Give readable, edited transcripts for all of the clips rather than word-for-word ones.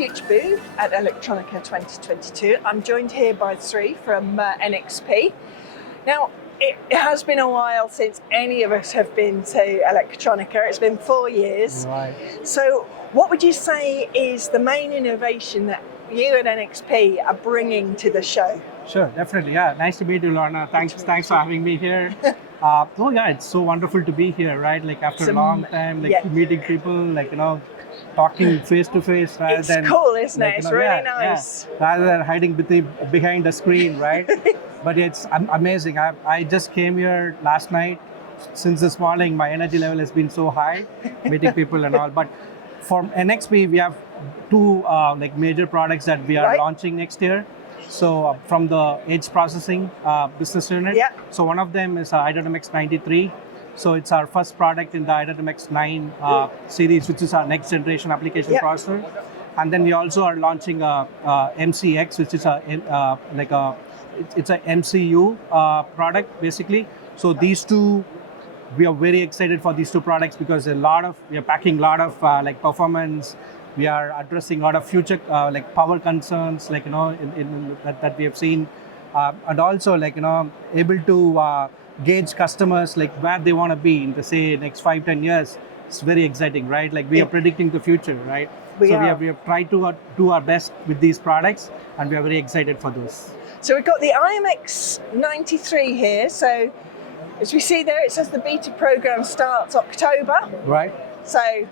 Future booth at Electronica 2022. I'm joined here by Sri from NXP. Now, it has been a while since any of us have been to Electronica. It's been 4 years. Right. So what would you say is the main innovation that you at NXP are bringing to the show? Sure, definitely. Yeah, nice to meet you, Lorna. Thanks for having me here. It's so wonderful to be here, right? Like after a long time, meeting people, talking face to face rather than. It's cool, isn't it? It's really nice. Yeah. Rather than hiding behind the screen, right? But it's amazing. I just came here last night. Since this morning, my energy level has been so high, meeting people and all. But for NXP, we have two major products that we are launching next year. So from the edge processing business unit. Yeah. So one of them is i.MX 93. So it's our first product in the i.MX 9 series, which is our next generation application processor. And then we also are launching a MCX, which is it's a MCU product basically. So these two, we are very excited for these two products because we are packing a lot of performance. We are addressing a lot of future power concerns that we have seen, and also able to gauge customers where they want to be in the next 5-10 years. It's very exciting, right? We are predicting the future, right? We have tried to do our best with these products, and we are very excited for those. So we've got the i.MX 93 here. So as we see there, it says the beta program starts October. Right. So,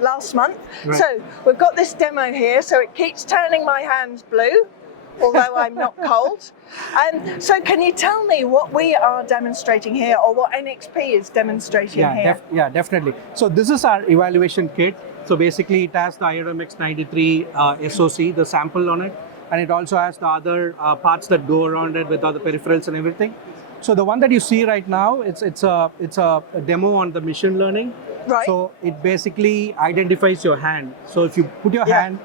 last month. Right. So we've got this demo here. So it keeps turning my hands blue, although I'm not cold. So can you tell me what we are demonstrating here, or what NXP is demonstrating here? Definitely. So this is our evaluation kit. So basically it has the i.MX 93 SoC, the sample on it, and it also has the other parts that go around it with other peripherals and everything. So the one that you see right now, it's a demo on the machine learning. Right. So it basically identifies your hand. So if you put your hand,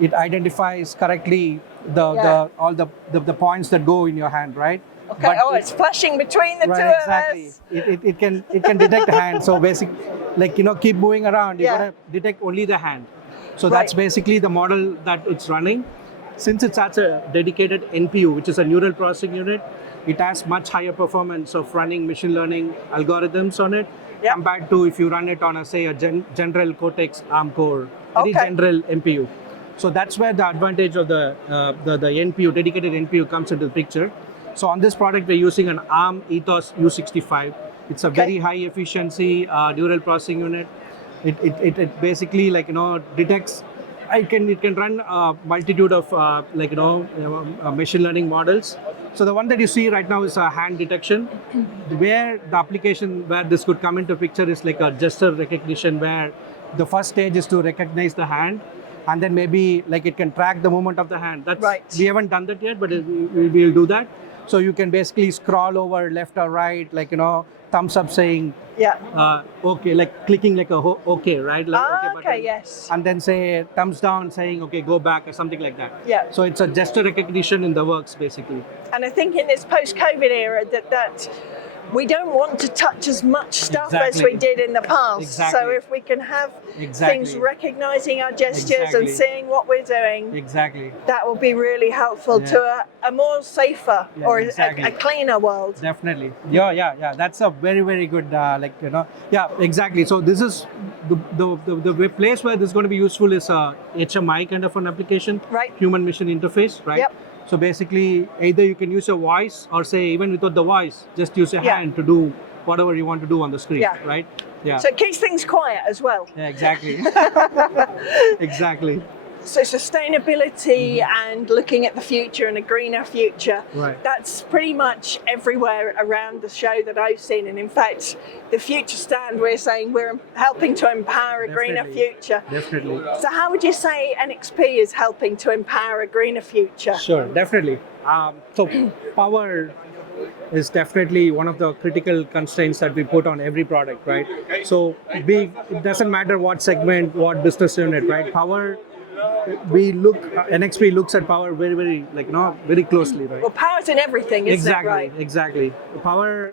it identifies correctly all the points that go in your hand, right? Okay. But it's flashing between the two of us. It can detect a hand. So basically, keep moving around. You gotta detect only the hand. So that's basically the model that it's running. Since it's at a dedicated NPU, which is a neural processing unit, it has much higher performance of running machine learning algorithms on it compared to if you run it on a general Cortex ARM core, very general MPU. So that's where the advantage of the NPU, dedicated NPU, comes into the picture. So on this product, we're using an ARM Ethos U65. It's a very high efficiency neural processing unit. It basically detects. It can run a multitude of machine learning models. So the one that you see right now is a hand detection. Where the application where this could come into picture is like a gesture recognition, where the first stage is to recognize the hand, and then maybe it can track the movement of the hand. That's right. We haven't done that yet, but we'll do that. So you can basically scroll over left or right, thumbs up saying okay, clicking okay, right? Okay, yes. And then say thumbs down saying okay, go back, or something like that. Yeah. So it's a gesture recognition in the works basically. And I think in this post-COVID era that we don't want to touch as much stuff as we did in the past. Exactly. So if we can have things recognizing our gestures and seeing what we're doing, that will be really helpful to a more safer or a cleaner world. Definitely. Yeah. That's a very, very good, exactly. So this is the place where this is going to be useful is HMI kind of an application, right? Human machine interface, right? Yep. So basically, either you can use your voice or say even without the voice, just use your hand to do whatever you want to do on the screen, right? Yeah. So it keeps things quiet as well. Yeah, exactly. Exactly. So sustainability and looking at the future and a greener future, that's pretty much everywhere around the show that I've seen. And in fact, the future stand, we're saying we're helping to empower a greener future. Definitely. So how would you say NXP is helping to empower a greener future? Sure, definitely. So power is definitely one of the critical constraints that we put on every product, right? So it doesn't matter what segment, what business unit, right? Power, NXP looks at power very, very, very closely, right? Well, power's in everything, isn't it, right? Exactly. Power,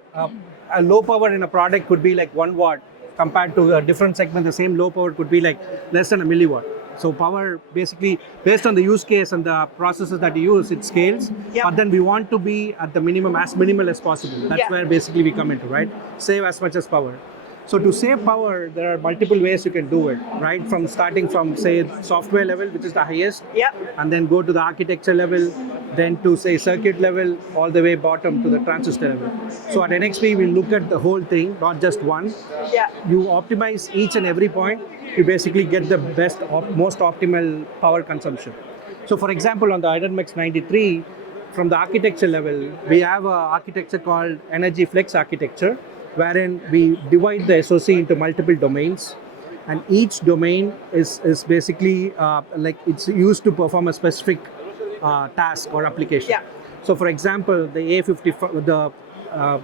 a low power in a product could be 1 watt compared to a different segment. The same low power could be less than a milliwatt. So power basically based on the use case and the processes that you use, it scales. Yep. But then we want to be at the minimum, as minimal as possible. That's where basically we come into, right? Save as much as power. So to save power, there are multiple ways you can do it, right? From starting from say software level, which is the highest, and then go to the architecture level, then to say circuit level, all the way bottom to the transistor level. So at NXP, we look at the whole thing, not just one. You optimize each and every point. You basically get the best, most optimal power consumption. So for example, on the i.MX 93, from the architecture level, we have an architecture called Energy Flex architecture, wherein we divide the SoC into multiple domains, and each domain is basically like it's used to perform a specific task or application. So for example, the A55, the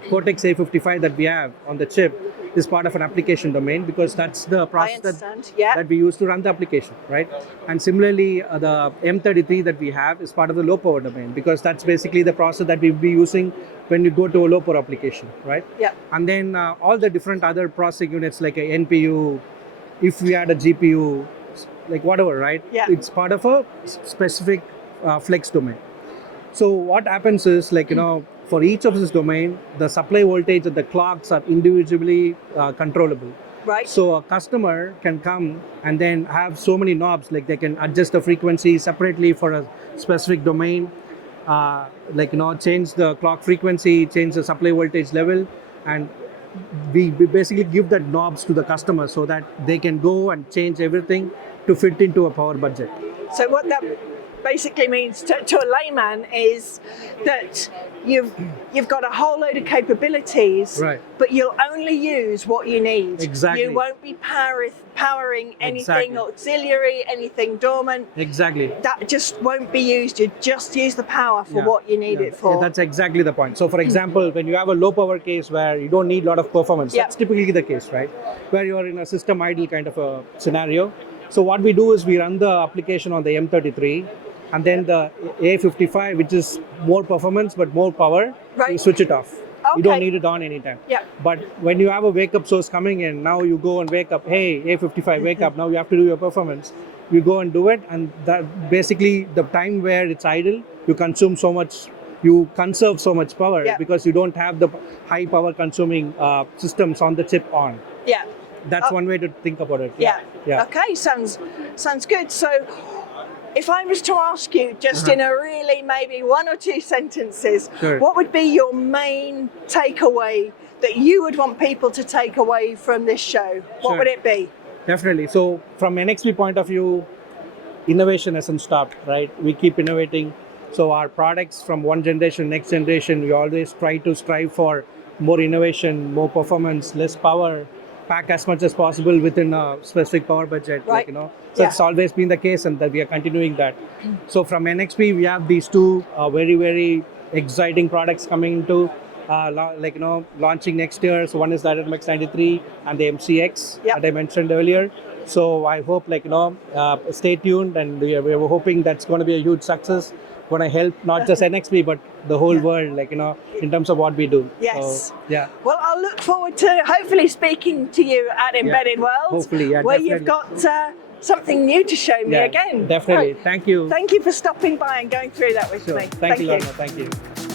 Cortex A55 that we have on the chip is part of an application domain because that's the process that we use to run the application, right? And similarly, the M33 that we have is part of the low power domain because that's basically the process that we'll be using when you go to a low power application, right? And then all the different other processing units like a NPU, if we had a GPU, like whatever, right? It's part of a specific flex domain. So what happens is, like, you know, for each of this domain, the supply voltage and the clocks are individually controllable. So a customer can come and then have so many knobs, like they can adjust the frequency separately for a specific domain, like, you know, change the clock frequency, change the supply voltage level, and we basically give that knobs to the customer so that they can go and change everything to fit into a power budget. So what that basically means to a layman is that you've got a whole load of capabilities, but you'll only use what you need. You won't be powering anything auxiliary, anything dormant. That just won't be used. You just use the power for what you need it for. That's exactly the point. So for example, when you have a low power case where you don't need a lot of performance, that's typically the case, right? Where you're in a system idle kind of a scenario. So what we do is we run the application on the M33, and then the A55, which is more performance but more power, you switch it off. You don't need it on anytime. But when you have a wake up source coming in, now you go and wake up, hey, A55, wake up, now you have to do your performance. You go and do it, and that basically the time where it's idle, you consume so much, you conserve so much power because you don't have the high power consuming systems on the chip on. That's one way to think about it. Okay, sounds good. So if I was to ask you just in a really maybe one or two sentences, what would be your main takeaway that you would want people to take away from this show? What would it be? Definitely. So from NXP point of view, innovation hasn't stopped, right? We keep innovating. So our products from one generation, next generation, we always try to strive for more innovation, more performance, less power, pack as much as possible within a specific power budget, like, you know. So it's always been the case, and that we are continuing that. So from NXP, we have these two very, very exciting products coming into, like, you know, launching next year. So one is the i.MX 93 and the MCX that I mentioned earlier. So I hope, like, you know, stay tuned, and we are hoping that's going to be a huge success. Going to help not just NXP but the whole world, like, you know, in terms of what we do. So, well, I'll look forward to hopefully speaking to you at Embedded World, hopefully, where definitely. You've got something new to show me again. Definitely. Thank you. Thank you for stopping by and going through that with me. Thank you, Lorna. Thank you.